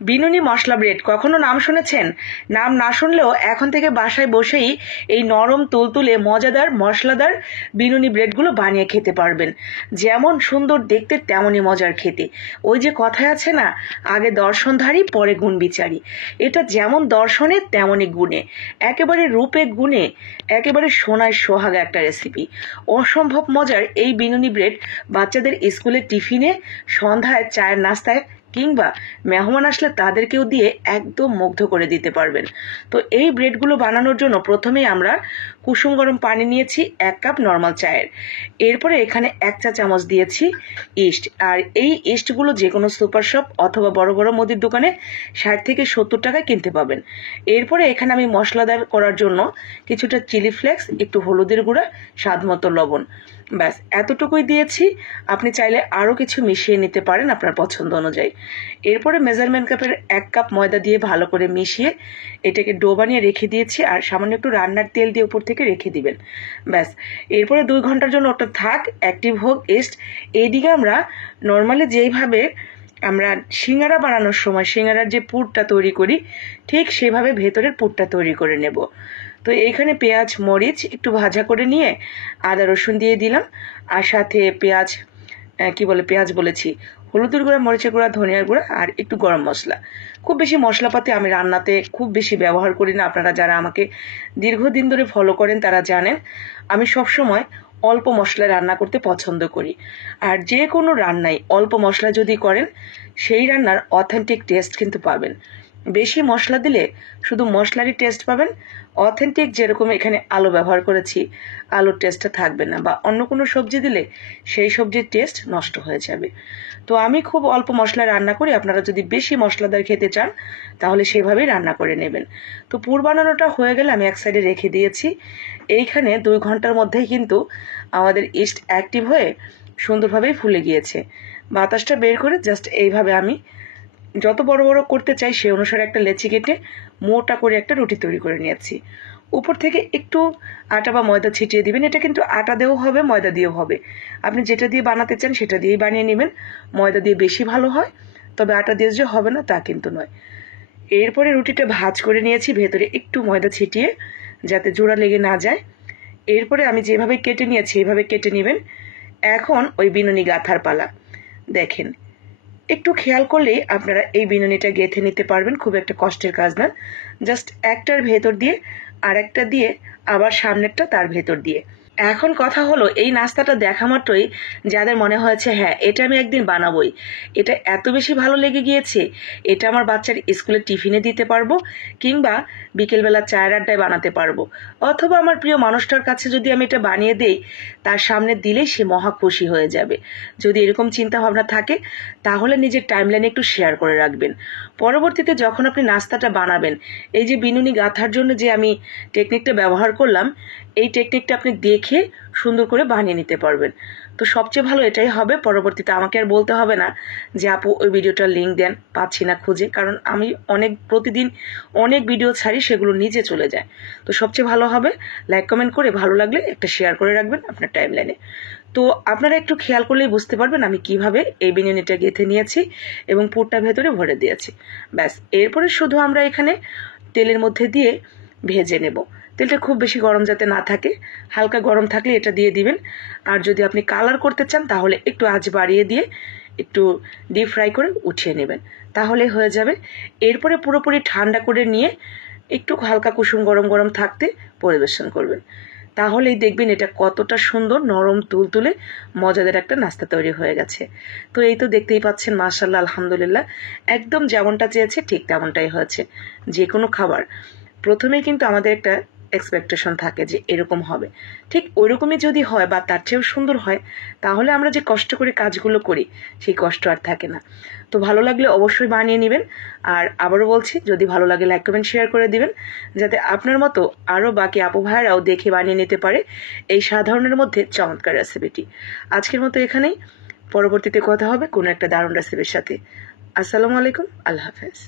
বিনুনি মশলা bread কখনো নাম শুনেছেন? নাম না শুনলেও এখন থেকে বাসায় বসেই এই নরম তুলতুলে মজাদার মশলাদার বিনুনি ব্রেডগুলো বানিয়ে খেতে পারবেন। যেমন সুন্দর দেখতে তেমনই মজার খেতে। ওই যে কথায় আছে না, আগে দর্শনধারী পরে গুণ বিচারী। এটা যেমন দর্শনে তেমনই গুণে, একেবারে রূপে গুণে একেবারে সোনায় সোহাগা একটা রেসিপি। অসম্ভব মজার এই বিনুনি ব্রেড বাচ্চাদের স্কুলের টিফিনে, সন্ধ্যায় চায়ের নাস্তায় কিংবা মেহমান আসলে তাদেরকেও দিয়ে একদম মুগ্ধ করে দিতে পারবেন। তো এই ব্রেডগুলো বানানোর জন্য প্রথমেই আমরা কুসুম গরম পানি নিয়েছি 1 কাপ নর্মাল চায়ের। এরপরে এখানে 1 চা চামচ দিয়েছি ইস্ট। আর এই ইস্টগুলো যে কোনো সুপার শপ অথবা বড় বড় মুদির দোকানে 60 থেকে 70 টাকায় কিনতে পাবেন। এরপরে এখানে আমি মশলাদার করার জন্য কিছুটা চিলি ফ্লেক্স, একটু হলুদের গুঁড়া, স্বাদ মতো লবণ, ব্যাস এতটুকুই দিয়েছি। আপনি চাইলে আরও কিছু মিশিয়ে নিতে পারেন আপনার পছন্দ অনুযায়ী। এরপরে মেজারমেন্ট কাপের 1 কাপ ময়দা দিয়ে ভালো করে মিশিয়ে এটাকে ডো বানিয়ে রেখে দিয়েছি। আর সামান্য একটু রান্নার তেল দিয়ে উপর থেকে রেখে দিবেন, ব্যাস। এরপরে 2 ঘন্টার জন্য ওটা থাক, অ্যাক্টিভ হোক ইস্ট। এইদিকে আমরা নর্মালি যেইভাবে আমরা সিঙ্গারা বানানোর সময় সিঙ্গারার যে পুরটা তৈরি করি, ঠিক সেভাবে ভেতরের পুরটা তৈরি করে নেব। তো এইখানে পেঁয়াজ মরিচ একটু ভাজা করে নিয়ে আদা রসুন দিয়ে দিলাম, আর সাথে পেঁয়াজ বলেছি, হলুদের গুঁড়া, মরিচের গুঁড়া, ধনিয়ার গুঁড়া আর একটু গরম মশলা। খুব বেশি মশলাপাতি আমি রান্নাতে খুব বেশি ব্যবহার করি না। আপনারা যারা আমাকে দীর্ঘদিন ধরে ফলো করেন তারা জানেন আমি সবসময় অল্প মশলায় রান্না করতে পছন্দ করি। আর যে কোনো রান্নায় অল্প মশলা যদি করেন সেই রান্নার অথেন্টিক টেস্ট কিন্তু পাবেন। বেশি মশলা দিলে শুধু মশলারই টেস্ট পাবেন, অথেন্টিক যেরকম এখানে আলু ব্যবহার করেছি আলুর টেস্টটা থাকবে না, বা অন্য কোনো সবজি দিলে সেই সবজির টেস্ট নষ্ট হয়ে যাবে। তো আমি খুব অল্প মশলায় রান্না করি। আপনারা যদি বেশি মশলাদার খেতে চান তাহলে সেভাবেই রান্না করে নেবেন। তো পুর বানানোটা হয়ে গেলে আমি এক সাইডে রেখে দিয়েছি। এইখানে 2 ঘন্টার মধ্যেই কিন্তু আমাদের ইস্ট অ্যাক্টিভ হয়ে সুন্দরভাবেই ফুলে গিয়েছে। বাতাসটা বের করে জাস্ট এইভাবে আমি যত বড় বড় করতে চাই সেই অনুসারে একটা লেচি কেটে মোটা করে একটা রুটি তৈরি করে নিয়েছি। উপর থেকে একটু আটা বা ময়দা ছিটিয়ে দিবেন। এটা কিন্তু আটা দিয়েও হবে, ময়দা দিয়েও হবে। আপনি যেটা দিয়ে বানাতে চান সেটা দিয়েই বানিয়ে নেবেন। ময়দা দিয়ে বেশি ভালো হয়, তবে আটা দিয়ে যে হবে না তা কিন্তু নয়। এরপরে রুটিটা ভাঁজ করে নিয়েছি, ভেতরে একটু ময়দা ছিটিয়ে, যাতে জোড়া লেগে না যায়। এরপরে আমি যেভাবে কেটে নিয়েছি এইভাবে কেটে নেবেন। এখন ওই বিনুনি গাঁথার পালা। দেখেন, একটু খেয়াল করলেই আপনারা এই বিনুনিটা গেঁথে নিতে পারবেন। খুব একটা কষ্টের কাজ না। জাস্ট একটার ভেতর দিয়ে আর একটা দিয়ে আবার সামনেরটা তার ভেতর দিয়ে। এখন কথা হলো, এই নাস্তাটা দেখা মাত্রই যাদের মনে হয়েছে হ্যাঁ এটা আমি একদিন বানাবোই, এটা এত বেশি ভালো লেগে গিয়েছে, এটা আমার বাচ্চার স্কুলে টিফিনে দিতে পারবো, কিংবা বিকেলবেলা চায়ের আড্ডায় বানাতে পারবো, অথবা আমার প্রিয় মানুষটার কাছে যদি আমি এটা বানিয়ে দেই তার সামনে দিলেই সে মহা খুশি হয়ে যাবে। যদি এরকম চিন্তা ভাবনা থাকে তাহলে নিজের টাইমলাইনে একটু শেয়ার করে রাখবেন। পরবর্তীতে যখন আপনি নাস্তাটা বানাবেন, এই যে বিনুনি গাঁথার জন্য যে আমি টেকনিকটা ব্যবহার করলাম, এই টেকনিকটা আপনি দেখে সুন্দর করে বানিয়ে নিতে পারবেন। তো সবচেয়ে ভালো এটাই হবে। পরবর্তীতে আমাকে আর বলতে হবে না যে আপু ওই ভিডিওটার লিঙ্ক দেন, পাচ্ছি না খুঁজে, কারণ আমি প্রতিদিন অনেক ভিডিও ছাড়ি, সেগুলো নিচে চলে যায়। তো সবচেয়ে ভালো হবে লাইক কমেন্ট করে ভালো লাগলে একটা শেয়ার করে রাখবেন আপনার টাইমলাইনে। তো আপনারা একটু খেয়াল করলেই বুঝতে পারবেন আমি কিভাবে এই বিনুনিটা গেঁথে নিয়েছি এবং পুরটা ভেতরে ভরে দিয়েছি, ব্যাস। এরপরে শুধু আমরা এখানে তেলের মধ্যে দিয়ে ভেজে নেব। তেলটা খুব বেশি গরম যাতে না থাকে, হালকা গরম থাকলে এটা দিয়ে দিবেন। আর যদি আপনি কালার করতে চান তাহলে একটু আঁচ বাড়িয়ে দিয়ে একটু ডিপ ফ্রাই করে উঠিয়ে নেবেন, তাহলে হয়ে যাবে। এরপরে পুরোপুরি ঠান্ডা করে নিয়ে একটু হালকা কুসুম গরম গরম থাকতে পরিবেশন করবেন। তাহলেই দেখবেন এটা কতটা সুন্দর নরম তুলতুলে মজাদার একটা নাস্তা তৈরি হয়ে গেছে। তো এই তো দেখতেই পাচ্ছেন, মাশাআল্লাহ আলহামদুলিল্লাহ, একদম যেমনটা চেয়েছে ঠিক তেমনটাই হয়েছে। যে কোনো খাবার প্রথমেই কিন্তু আমাদের একটা এক্সপেকটেশন থাকে যে এরকম হবে, ঠিক ওইরকমই যদি হয় বা তার চেয়েও সুন্দর হয় তাহলে আমরা যে কষ্ট করে কাজগুলো করি সেই কষ্ট আর থাকে না। তো ভালো লাগলে অবশ্যই বানিয়ে নেবেন। আর আবারও বলছি, যদি ভালো লাগে লাইক কমেন্ট শেয়ার করে দিবেন, যাতে আপনার মতো আরও বাকি আপু ভাইরাও দেখে বানিয়ে নিতে পারে এই সাধারণের মধ্যে চমৎকার রেসিপিটি। আজকের মতো এখানেই, পরবর্তীতে কথা হবে কোনো একটা দারুণ রেসিপির সাথে। আসসালামু আলাইকুম, আল্লাহ হাফেজ।